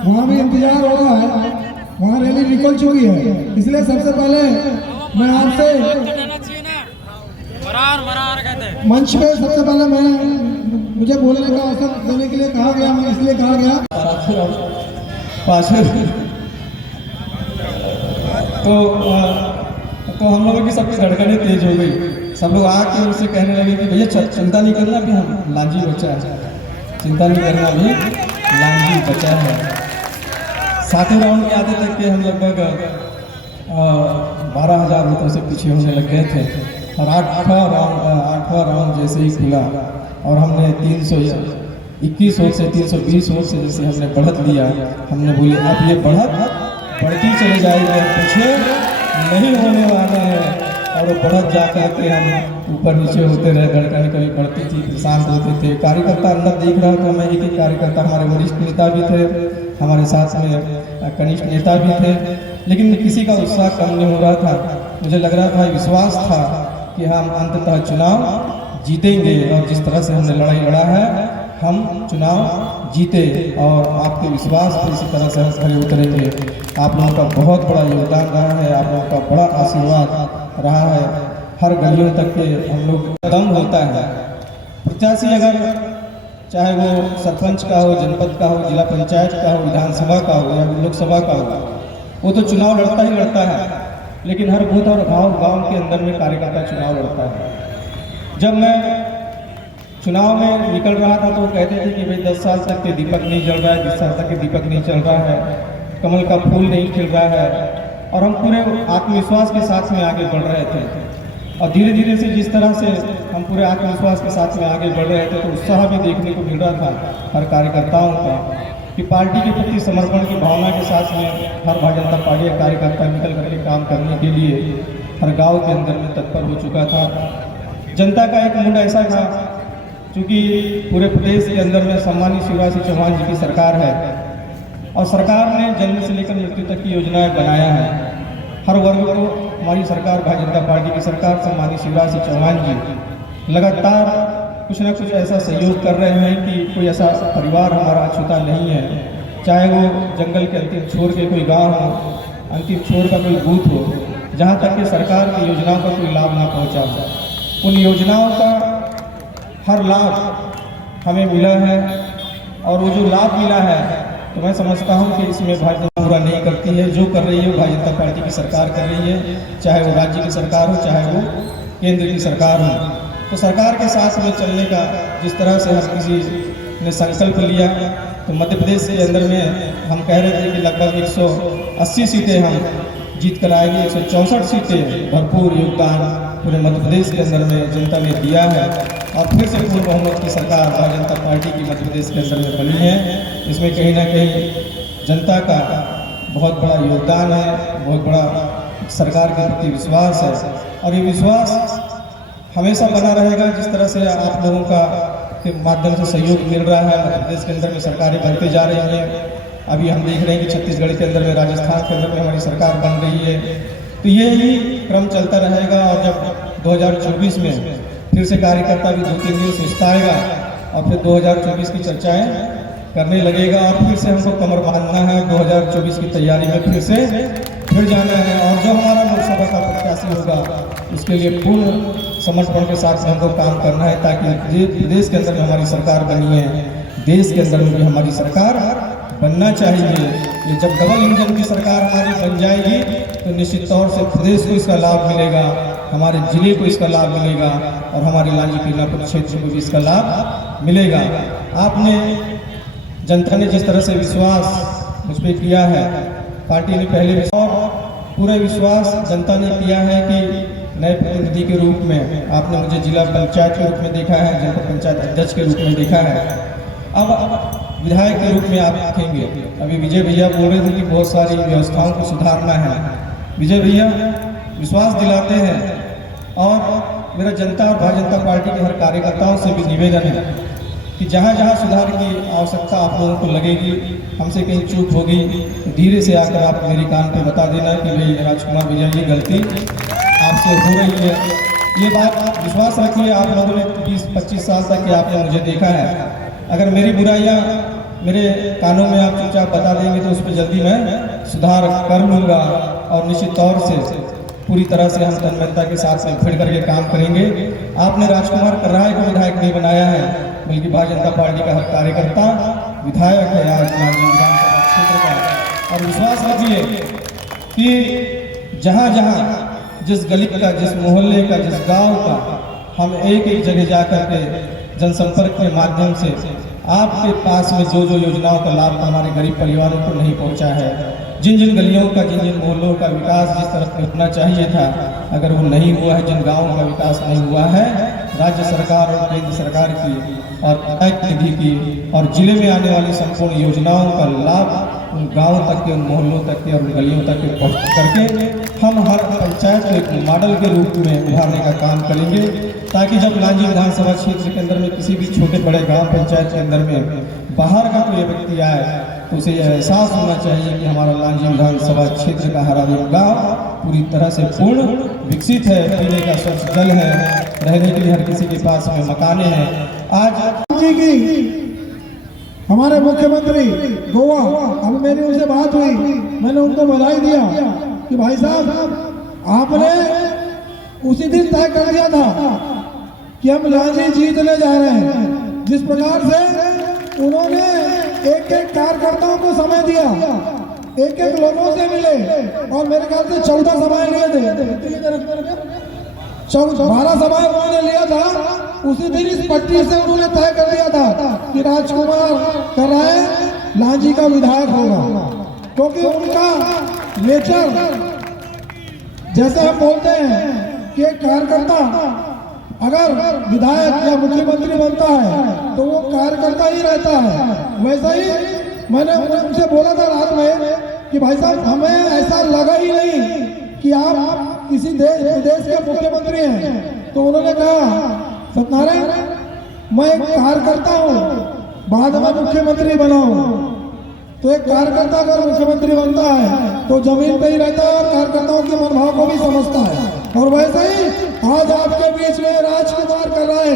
वहाँ भी इंतजार हो रहा है, वहाँ रैली निकल चुकी है। इसलिए सबसे पहले मैं आपसे मंच पे सबसे पहले मुझे बोलने का अवसर देने के लिए कहा गया, मैं इसलिए कहा गया तो हम लोगों की सबकी धड़कनें तेज हो गई। सब लोग आके उनसे कहने लगे कि भैया चिंता नहीं करना, अभी हम लांजी बचा है, चिंता नहीं करना, अभी लांजी बचा है। सातवें राउंड में आते तक के हम लगभग 12,000 वोटों से पीछे होने लग गए थे और आठवां राउंड जैसे ही खुला और हमने 321 वोट से 320 वोट से जैसे हमने बढ़त लिया, हमने बोले अब ये बढ़त बढ़ती चली जाएगी, पीछे नहीं होने वाला है। और वो बढ़त जा करके हम ऊपर नीचे होते रहे, धड़कन कभी बढ़ती थी, शांत होते थे। कार्यकर्ता अंदर देख रहा था, मैं एक कार्यकर्ता, हमारे वरिष्ठ नेता भी थे, हमारे साथ में कनिष्ठ नेता भी थे, लेकिन किसी का उत्साह कम नहीं हो रहा था। मुझे लग रहा था, विश्वास था कि हम अंततः चुनाव जीतेंगे और जिस तरह से हमने लड़ाई लड़ा है हम चुनाव जीते और आपके विश्वास पर इसी तरह से हम खड़े उतरेंगे। आप लोगों का बहुत बड़ा योगदान रहा है, आप लोगों का बड़ा आशीर्वाद रहा है। हर गलियों तक के हम लोग दम होता है। प्रत्याशी अगर चाहे वो सरपंच का हो, जनपद का हो, जिला पंचायत का हो, विधानसभा का हो या लोकसभा का हो, वो तो चुनाव लड़ता ही लड़ता है, लेकिन हर बूथ और गाँव के अंदर में कार्यकर्ता चुनाव लड़ता है। जब मैं चुनाव में निकल रहा था तो वो कहते थे कि भाई 10 साल तक के दीपक नहीं जल रहा है, 20 साल तक के दीपक नहीं चल रहा है, कमल का फूल नहीं खिल रहा है। और हम पूरे आत्मविश्वास के साथ में आगे बढ़ रहे थे और धीरे धीरे से जिस तरह से हम पूरे आत्मविश्वास के साथ में आगे बढ़ रहे थे तो उत्साह भी देखने को मिल रहा था हर कार्यकर्ताओं का कि पार्टी के प्रति समर्पण की भावना के साथ में हर भारतीय जनता पार्टी का कार्यकर्ता निकल करके काम करने के लिए हर गाँव के अंदर में तत्पर हो चुका था। जनता का एक मुंड ऐसा था, चूँकि पूरे प्रदेश के अंदर में सम्मानित शिवराज सिंह चौहान जी की सरकार है और सरकार ने जन्म से लेकर मृत्यु तक की योजनाएं बनाया है। हर वर्ग को हमारी सरकार, भारतीय जनता पार्टी की सरकार, सम्मानित शिवराज सिंह चौहान जी लगातार कुछ न कुछ ऐसा सहयोग कर रहे हैं कि कोई ऐसा परिवार हमारा अछूता नहीं है, चाहे वो जंगल के अंतिम छोर के कोई गाँव हो, अंतिम छोर का कोई बूथ हो, जहाँ तक कि सरकार की योजनाओं का कोई लाभ ना पहुँचा हो। उन योजनाओं का हर लाभ हमें मिला है और वो जो लाभ मिला है तो मैं समझता हूँ कि इसमें भाजपा पूरा नहीं करती है। जो कर रही है वो भारतीय जनता पार्टी की सरकार कर रही है, चाहे वो राज्य की सरकार हो, चाहे वो केंद्र की सरकार हो। तो सरकार के साथ में चलने का जिस तरह से हर किसी ने संकल्प लिया, तो मध्य प्रदेश के अंदर में हम कह रहे थे कि लगभग 180 सीटें हम जीत कर आएंगे। 164 सीटें, भरपूर योगदान पूरे मध्य प्रदेश के अंदर में जनता ने दिया है और फिर से पूर्ण बहुमत की सरकार भारतीय जनता पार्टी की मध्य प्रदेश के अंदर में बनी है। इसमें कहीं ना कहीं जनता का बहुत बड़ा योगदान है, बहुत बड़ा सरकार के प्रति विश्वास है और ये विश्वास हमेशा बना रहेगा। जिस तरह से आप लोगों का के माध्यम से सहयोग मिल रहा है, मध्य प्रदेश के अंदर में सरकारें बनते जा रही हैं। अभी हम देख रहे हैं कि छत्तीसगढ़ के अंदर में, राजस्थान के अंदर में हमारी सरकार बन रही है। तो यही क्रम चलता रहेगा और जब 2024 में फिर से कार्यकर्ता भी 2-3 दिन सुस्ताएगा और फिर 2024 की चर्चाएं करने लगेगा और फिर से हमको कमर बांधना है। 2024 की तैयारी में फिर जाना है और जो हमारा लोकसभा का प्रत्याशी होगा उसके लिए पूर्ण समर्पण के साथ हमको काम करना है ताकि प्रदेश के अंदर में हमारी सरकार बनी है, देश के अंदर में भी हमारी सरकार बनना चाहिए। ये जब डबल इंजन की सरकार हमारी बन जाएगी तो निश्चित तौर से प्रदेश को इसका लाभ मिलेगा, हमारे जिले को इसका लाभ मिलेगा और हमारे लांजी किरनापुर क्षेत्र को भी इसका लाभ मिलेगा। आपने, जनता ने जिस तरह से विश्वास मुझ पर किया है, पार्टी ने पहले और पूरा विश्वास जनता ने किया है कि नए प्रतिनिधि के रूप में आपने मुझे जिला पंचायत के रूप में देखा है, जनपद पंचायत अध्यक्ष के रूप में देखा है, अब विधायक के रूप में आप देखेंगे। अभी विजय भैया बोल रहे थे कि बहुत सारी व्यवस्थाओं को सुधारना है। विजय भैया विश्वास दिलाते हैं और मेरा जनता और भारतीय जनता पार्टी के हर कार्यकर्ताओं से भी निवेदन है कि जहाँ जहाँ सुधार की आवश्यकता आप लोगों को लगेगी, हमसे कहीं चूक होगी तो धीरे से आकर आप मेरे कान पे बता देना कि भाई राजकुमार भैया ये गलती आपसे हो रही है। ये बात विश्वास रखिए, आप लोगों ने 20-25 साल तक के आपने मुझे देखा है, अगर मेरी बुराइयाँ मेरे कानों में आप चुपचाप बता देंगे तो उस पर जल्दी मैं सुधार कर लूँगा और निश्चित तौर से पूरी तरह से हम तन्मयता के साथ में फिर करके काम करेंगे। आपने राजकुमार कर्राय को विधायक नहीं बनाया है, बल्कि भारतीय जनता पार्टी का हर कार्यकर्ता विधायक है आज लांजी विधानसभा क्षेत्र का। और विश्वास रखिए कि जहाँ जहाँ जिस गली का, जिस मोहल्ले का, जिस गांव का हम एक एक जगह जा कर के जनसंपर्क के माध्यम से आपके पास में जो जो योजनाओं का लाभ हमारे गरीब परिवारों को नहीं पहुंचा है, जिन जिन गलियों का, जिन जिन मोहल्लों का विकास जिस तरफ में होना चाहिए था, अगर वो नहीं हुआ है, जिन गाँवों का विकास नहीं हुआ है, राज्य सरकार और केंद्र सरकार की और विधायक निधि की और जिले में आने वाली संपूर्ण योजनाओं का लाभ उन गाँव तक के, उन मोहल्लों तक के और उन गलियों तक के पहुँच करके हम हर पंचायत को एक मॉडल के रूप में उभारने का काम करेंगे, ताकि जब लांजी विधानसभा क्षेत्र के अंदर में किसी भी छोटे बड़े गांव पंचायत के अंदर में बाहर का कोई व्यक्ति आए तो उसे यह एहसास होना चाहिए कि हमारा लांजी विधानसभा क्षेत्र का हर एक गाँव पूरी तरह से पूर्ण विकसित है, पीने का स्वच्छ जल है, रहने के लिए हर किसी के पास में मकाने हैं। आज जी की हमारे मुख्यमंत्री गोवा, अब मेरी उनसे बात हुई, मैंने उनको बधाई दिया कि भाई साहब आपने उसी दिन तय कर दिया था कि हम लांजी जीतने जा रहे हैं। जिस प्रकार से उन्होंने एक एक कार्यकर्ताओं को समय दिया, एक एक लोगों से मिले और मेरे ख्याल से 14 सभाएं लिए थे, 12 सभाएं उन्होंने लिया था। उसी दिन इस पट्टी से उन्होंने तय कर दिया था कि राजकुमार कर्राय लांजी का विधायक होगा, क्योंकि उनका नेचर, जैसे हम बोलते हैं कि एक कार्यकर्ता अगर विधायक या मुख्यमंत्री बनता है तो वो कार्यकर्ता ही रहता है, वैसा ही मैंने उनसे बोला था रात में कि भाई साहब हमें ऐसा लगा ही नहीं कि आप किसी देश के मुख्यमंत्री हैं। तो उन्होंने कहा सत्यनारायण मैं एक कार्यकर्ता हूँ, बाद में मुख्यमंत्री बना हूँ। तो एक कार्यकर्ता अगर मुख्यमंत्री बनता है तो जमीन पे ही रहता है और कार्यकर्ताओं के मनोभाव को भी समझता है। और वैसे ही आज आपके बीच में राजकुमार कर्राय